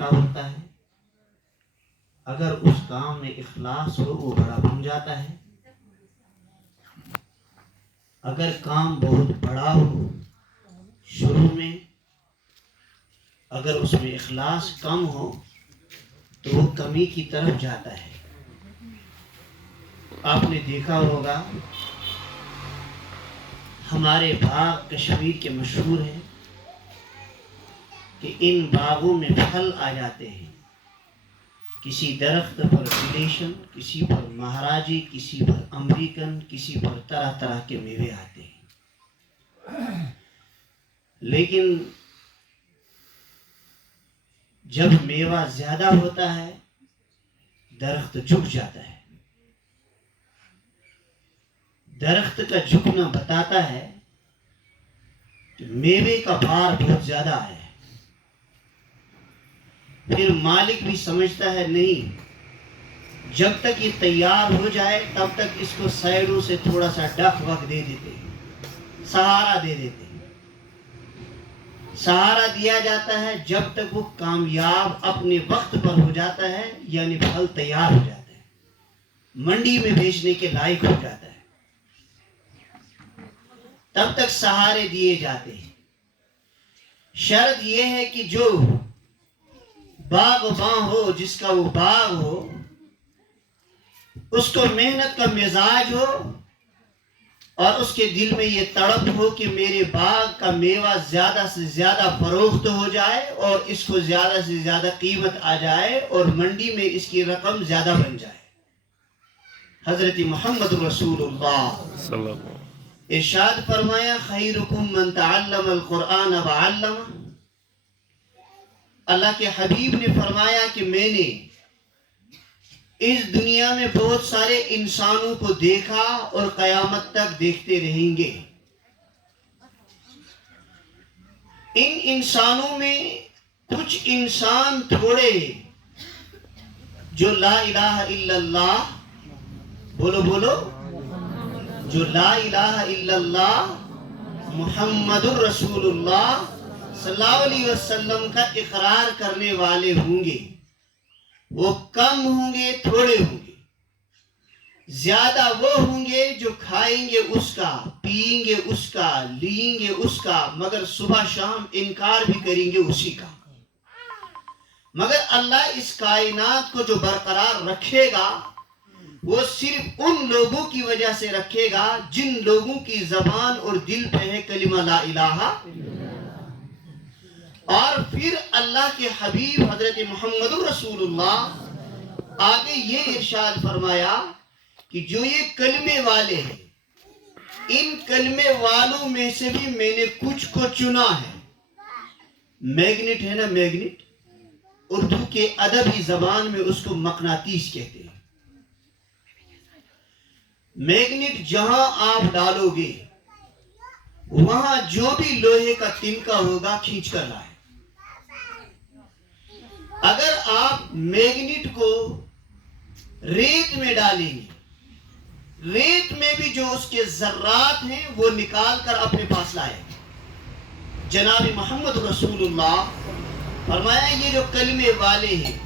چھوٹا ہوتا ہے، اگر اس کام میں اخلاص ہو وہ بڑا بن جاتا ہے. اگر کام بہت بڑا ہو شروع میں، اگر اس میں اخلاص کم ہو تو وہ کمی کی طرف جاتا ہے. آپ نے دیکھا ہوگا ہمارے باغ کشمیر کے مشہور ہیں کہ ان باغوں میں پھل آ جاتے ہیں. کسی درخت پر ریلیشن، کسی پر مہاراجی، کسی پر امریکن، کسی پر طرح طرح کے میوے آتے ہیں. لیکن جب میوہ زیادہ ہوتا ہے درخت جھک جاتا ہے. درخت کا جھکنا بتاتا ہے کہ میوے کا بھار بہت زیادہ ہے. پھر مالک بھی سمجھتا ہے نہیں، جب تک یہ تیار ہو جائے تب تک اس کو سائڈوں سے تھوڑا سا ڈک وق دے دیتے ہیں، سہارا دے دیتے ہیں. سہارا دیا جاتا ہے جب تک وہ کامیاب اپنے وقت پر ہو جاتا ہے، یعنی پھل تیار ہو جاتا ہے، منڈی میں بیچنے کے لائق ہو جاتا ہے. تب تک سہارے دیے جاتے ہیں. شرط یہ ہے کہ جو باغباں ہو، جس کا وہ باغ ہو، اس کو محنت کا مزاج ہو اور اس کے دل میں یہ تڑپ ہو کہ میرے باغ کا میوہ زیادہ سے زیادہ فروخت ہو جائے اور اس کو زیادہ سے زیادہ قیمت آ جائے اور منڈی میں اس کی رقم زیادہ بن جائے. حضرت محمد رسول اللہ ارشاد فرمایا خیرکم من تعلم القرآن وعلمہ. اللہ کے حبیب نے فرمایا کہ میں نے اس دنیا میں بہت سارے انسانوں کو دیکھا اور قیامت تک دیکھتے رہیں گے. ان انسانوں میں کچھ انسان تھوڑے جو لا الہ الا اللہ، بولو بولو، جو لا الہ الا اللہ محمد الرسول اللہ صلی اللہ علیہ وسلم کا اقرار کرنے والے ہوں گے. وہ کم ہوں گے، تھوڑے ہوں گے. زیادہ وہ ہوں گے جو کھائیں گے اس کا، پئیں گے اس کا، لیں گے اس کا، مگر صبح شام انکار بھی کریں گے اسی کا. مگر اللہ اس کائنات کو جو برقرار رکھے گا وہ صرف ان لوگوں کی وجہ سے رکھے گا جن لوگوں کی زبان اور دل پہ ہے کلمہ لا الہ. اور پھر اللہ کے حبیب حضرت محمد رسول اللہ آگے یہ ارشاد فرمایا کہ جو یہ کلمے والے ہیں، ان کلمے والوں میں سے بھی میں نے کچھ کو چنا ہے. میگنیٹ ہے نا، میگنیٹ، اردو کے ادبی زبان میں اس کو مقناطیس کہتے ہیں. میگنیٹ جہاں آپ ڈالو گے وہاں جو بھی لوہے کا تنکا ہوگا کھینچ کر لائے. اگر آپ میگنیٹ کو ریت میں ڈالیں گے، ریت میں بھی جو اس کے ذرات ہیں وہ نکال کر اپنے پاس لائے. جناب محمد رسول اللہ فرمایا یہ جو کلمے والے ہیں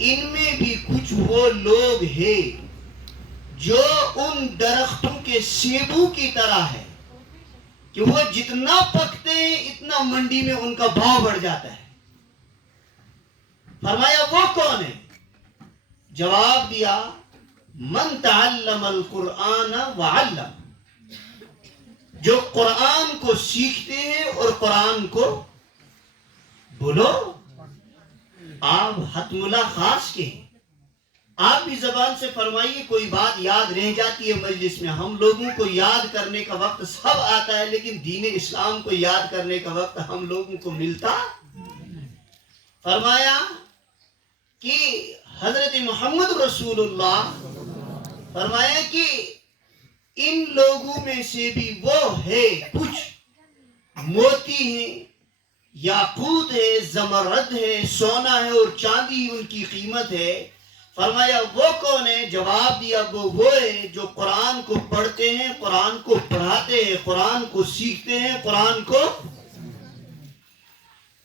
ان میں بھی کچھ وہ لوگ ہیں جو ان درختوں کے سیبوں کی طرح ہے کہ وہ جتنا پکتے ہیں اتنا منڈی میں ان کا بھاؤ بڑھ جاتا ہے. فرمایا وہ کون ہے؟ جواب دیا من تعلم القرآن وعلم، جو قرآن کو سیکھتے ہیں اور قرآن کو، بولو آپ حتم اللہ خاص کے ہیں. آپ بھی زبان سے فرمائیے کوئی بات یاد رہ جاتی ہے مجلس میں. ہم لوگوں کو یاد کرنے کا وقت سب آتا ہے لیکن دین اسلام کو یاد کرنے کا وقت ہم لوگوں کو ملتا. فرمایا کہ حضرت محمد رسول اللہ فرمایا کہ ان لوگوں میں سے بھی وہ ہے کچھ موتی ہیں، یاقوت ہے، زمرد ہے، سونا ہے اور چاندی ان کی قیمت ہے. فرمایا وہ کون ہے؟ جواب دیا وہ ہے جو قرآن کو پڑھتے ہیں، قرآن کو پڑھاتے ہیں، قرآن کو سیکھتے ہیں، قرآن کو.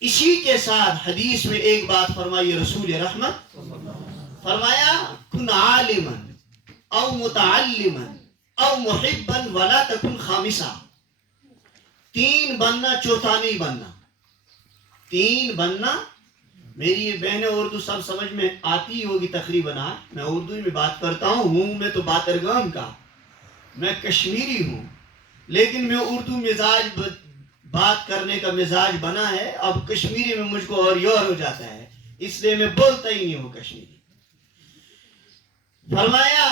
اسی کے ساتھ حدیث میں ایک بات فرمائی رسول رحمت، فرمایا کن عالما او متعلما او محبا ولا تکن خامسا. 3 بننا، چوتھا نہیں بننا. 3 بننا. میری یہ بہنیں اردو سب سمجھ میں آتی ہوگی تقریباً. میں اردو میں بات کرتا ہوں میں تو باترگان کا، میں کشمیری ہوں، لیکن میں اردو مزاج بات کرنے کا مزاج بنا ہے. اب کشمیری میں مجھ کو اور یور ہو جاتا ہے، اس لیے میں بولتا ہی نہیں ہوں کشمیری. فرمایا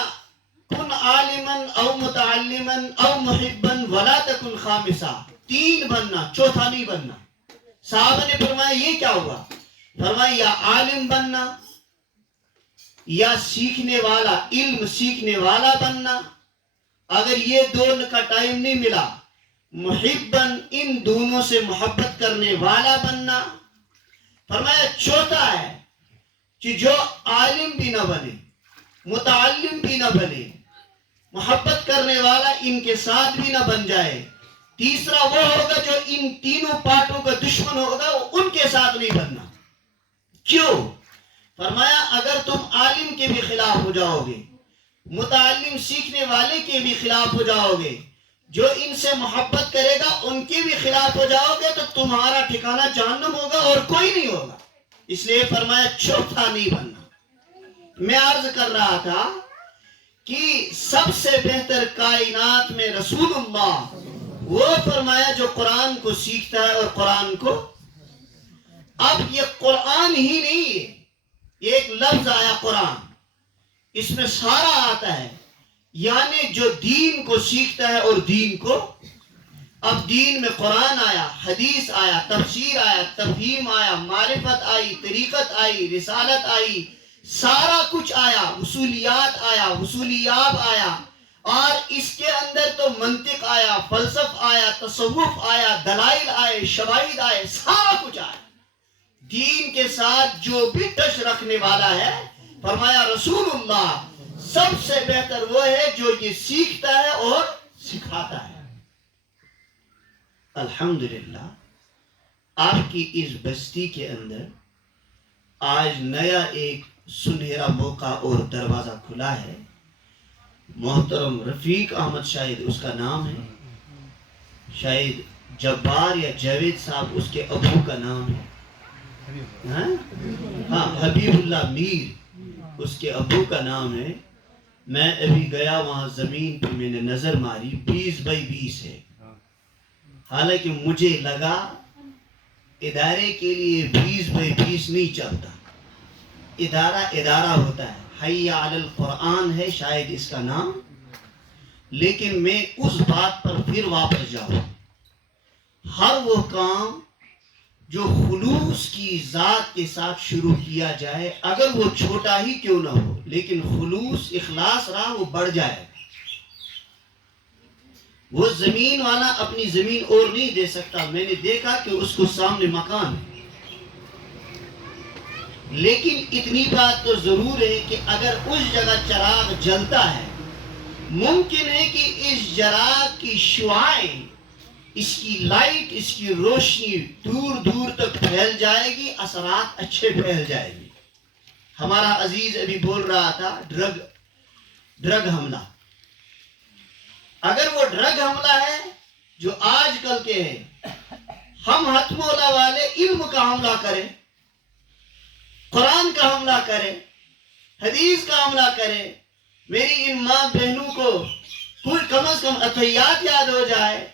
کن عالما او متعلما او محبا ولا تکن خامسا. 3 بننا، چوتھا نہیں بننا. صحابہ نے فرمایا یہ کیا ہوا؟ فرمایا یا عالم بننا، یا سیکھنے والا، علم سیکھنے والا بننا. اگر یہ دونوں کا ٹائم نہیں ملا، محبن، ان دونوں سے محبت کرنے والا بننا. فرمایا چوتھا ہے کہ جو عالم بھی نہ بنے، متعلم بھی نہ بنے، محبت کرنے والا ان کے ساتھ بھی نہ بن جائے. تیسرا وہ ہوگا جو ان تینوں پارٹوں کا دشمن ہوگا، ان کے ساتھ نہیں بننا. کیوں؟ فرمایا اگر تم عالم کے بھی خلاف ہو جاؤ گے، متعلم سیکھنے والے کے بھی خلاف ہو جاؤ گے، جو ان سے محبت کرے گا ان کے بھی خلاف ہو جاؤ گے، تو تمہارا ٹھکانہ جہنم ہوگا اور کوئی نہیں ہوگا. اس لیے فرمایا چوتھا نہیں بننا. میں عرض کر رہا تھا کہ سب سے بہتر کائنات میں رسول اللہ، وہ فرمایا جو قرآن کو سیکھتا ہے اور قرآن کو. اب یہ قرآن ہی نہیں ہے، یہ ایک لفظ آیا قرآن، اس میں سارا آتا ہے. یعنی جو دین کو سیکھتا ہے اور دین کو. اب دین میں قرآن آیا، حدیث آیا، تفسیر آیا، تفہیم آیا، معرفت آئی، طریقت آئی، رسالت آئی، سارا کچھ آیا، اصولیات آیا، اصولیاب آیا، اور اس کے اندر تو منطق آیا، فلسف آیا، تصوف آیا، دلائل آئے، شواہد آئے، سارا کچھ آیا. دین کے ساتھ جو بھی ٹچ رکھنے والا ہے، فرمایا رسول اللہ سب سے بہتر وہ ہے جو یہ سیکھتا ہے اور سکھاتا ہے. الحمدللہ آپ کی اس بستی کے اندر آج نیا ایک سنہرا موقع اور دروازہ کھلا ہے. محترم رفیق احمد شاید اس کا نام ہے، شاید جبار یا جاوید صاحب اس کے ابو کا نام ہے. ہاں حبیب اللہ میر اس کے ابو کا نام ہے. میں ابھی گیا وہاں زمین پہ میں نے نظر ماری، 20 بائی 20 ہے. حالانکہ مجھے لگا ادارے کے لیے 20 بائی 20 نہیں چلتا، ادارہ ادارہ ہوتا ہے. حی علی القرآن ہے شاید اس کا نام. لیکن میں اس بات پر پھر واپس جاؤں، ہر وہ کام جو خلوص کی ذات کے ساتھ شروع کیا جائے، اگر وہ چھوٹا ہی کیوں نہ ہو، لیکن خلوص اخلاص رہا، وہ بڑھ جائے. وہ زمین والا اپنی زمین اور نہیں دے سکتا. میں نے دیکھا کہ اس کو سامنے مکان ہے، لیکن اتنی بات تو ضرور ہے کہ اگر اس جگہ چراغ جلتا ہے، ممکن ہے کہ اس چراغ کی شعاعیں، اس کی لائٹ، اس کی روشنی دور دور تک پھیل جائے گی، اثرات اچھے پھیل جائے گی. ہمارا عزیز ابھی بول رہا تھا ڈرگ حملہ. اگر وہ ڈرگ حملہ ہے جو آج کل کے ہیں، ہم ہتھ مولا والے علم کا حملہ کریں، قرآن کا حملہ کریں، حدیث کا حملہ کریں. میری ان ماں بہنوں کو کوئی کم از کم اتحیات یاد ہو جائے،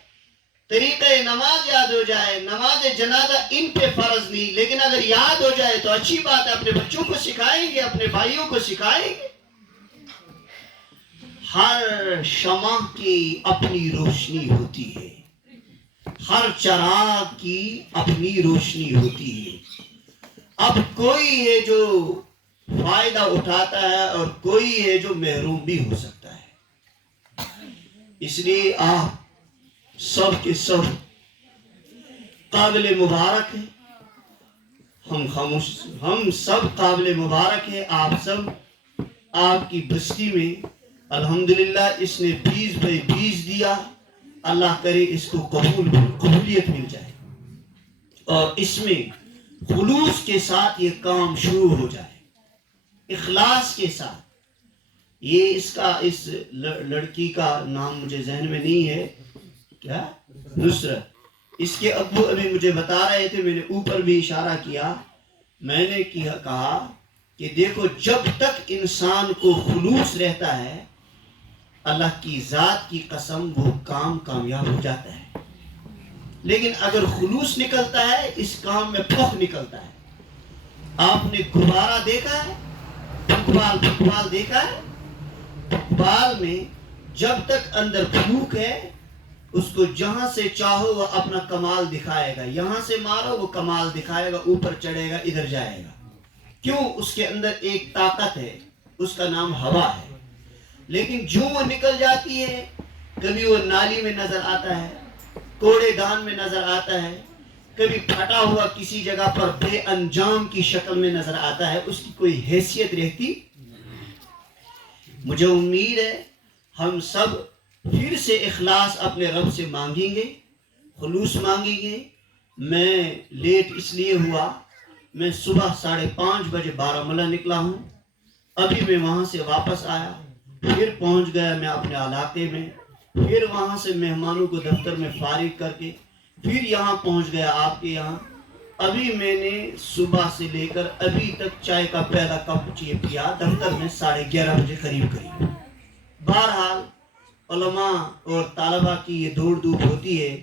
طریقہ نماز یاد ہو جائے. نماز جنازہ ان پہ فرض نہیں، لیکن اگر یاد ہو جائے تو اچھی بات ہے. اپنے بچوں کو سکھائیں گے، اپنے بھائیوں کو سکھائیں گے. ہر شمع کی اپنی روشنی ہوتی ہے، ہر چراغ کی اپنی روشنی ہوتی ہے. اب کوئی ہے جو فائدہ اٹھاتا ہے اور کوئی ہے جو محروم بھی ہو سکتا ہے. اس لیے آپ سب کے سب قابل مبارک ہیں. ہم سب قابل مبارک ہیں. آپ سب، آپ کی بستی میں الحمدللہ اس نے 20 بائی 20 دیا. اللہ کرے اس کو قبولیت مل جائے اور اس میں خلوص کے ساتھ یہ کام شروع ہو جائے، اخلاص کے ساتھ. یہ اس لڑکی کا نام مجھے ذہن میں نہیں ہے، کیا؟ نصرت. اس کے ابو ابھی مجھے بتا رہے تھے، میں نے اوپر بھی اشارہ کیا، میں نے کہا کہ دیکھو جب تک انسان کو خلوص رہتا ہے اللہ کی ذات کی قسم وہ کام کامیاب ہو جاتا ہے. لیکن اگر خلوص نکلتا ہے اس کام میں پھوک نکلتا ہے. آپ نے غبارہ دیکھا ہے؟ پھکوال دیکھا ہے؟ پھکوال میں جب تک اندر پھوک ہے اس کو جہاں سے چاہو وہ اپنا کمال دکھائے گا، یہاں سے مارو وہ کمال دکھائے گا، اوپر چڑھے گا، ادھر جائے گا. کیوں؟ اس کے اندر ایک طاقت ہے، اس کا نام ہوا ہے. لیکن جو وہ نکل جاتی ہے، کبھی وہ نالی میں نظر آتا ہے، کوڑے دان میں نظر آتا ہے، کبھی پھٹا ہوا کسی جگہ پر بے انجام کی شکل میں نظر آتا ہے، اس کی کوئی حیثیت رہتی. مجھے امید ہے ہم سب پھر سے اخلاص اپنے رب سے مانگیں گے، خلوص مانگیں گے. میں لیٹ اس لیے ہوا، میں صبح 5:30 بجے بارہمولہ نکلا ہوں، ابھی میں وہاں سے واپس آیا، پھر پہنچ گیا میں اپنے علاقے میں، پھر وہاں سے مہمانوں کو دفتر میں فارغ کر کے پھر یہاں پہنچ گیا آپ کے یہاں. ابھی میں نے صبح سے لے کر ابھی تک چائے کا پہلا کپ پیا دفتر میں 11:30 بجے قریب. بہرحال علماء اور طالبہ کی یہ دوڑ دھوپ ہوتی ہے،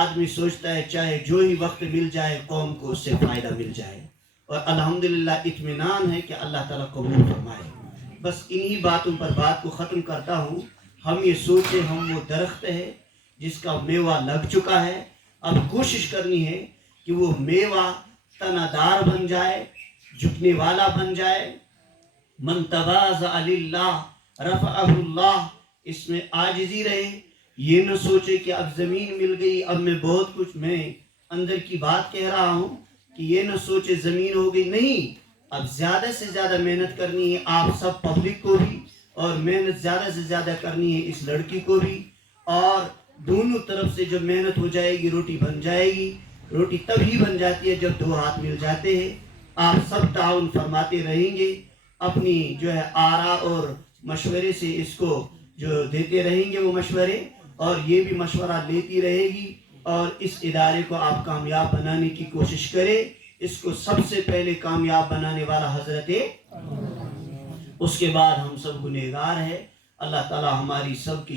آدمی سوچتا ہے چاہے جو ہی وقت مل جائے قوم کو اس سے فائدہ مل جائے، اور الحمدللہ اطمینان ہے کہ اللہ تعالیٰ قبول فرمائے. بس انہی باتوں پر بات کو ختم کرتا ہوں. ہم یہ سوچیں ہم وہ درخت ہے جس کا میوہ لگ چکا ہے، اب کوشش کرنی ہے کہ وہ میوہ تنہ دار بن جائے، جھکنے والا بن جائے. من تواضع للہ رفعہ اللہ، اس میں عاجزی رہے. یہ نہ سوچے کہ اب زمین مل گئی اب میں بہت کچھ، میں اندر کی بات کہہ رہا ہوں کہ یہ نہ سوچے زمین ہو گئی، نہیں، اب زیادہ سے زیادہ محنت کرنی ہے آپ سب پبلک کو بھی، اور محنت زیادہ سے زیادہ کرنی ہے اس لڑکی کو بھی، اور دونوں طرف سے جب محنت ہو جائے گی روٹی بن جائے گی. روٹی تب ہی بن جاتی ہے جب دو ہاتھ مل جاتے ہیں. آپ سب تعاون فرماتے رہیں گے، اپنی جو ہے آراء اور مشورے سے اس کو جو دیتے رہیں گے وہ مشورے، اور یہ بھی مشورہ لیتی رہے گی، اور اس ادارے کو آپ کامیاب بنانے کی کوشش کریں. اس کو سب سے پہلے کامیاب بنانے والا حضرت، اس کے بعد ہم سب گنہگار ہیں. اللہ تعالی ہماری سب کی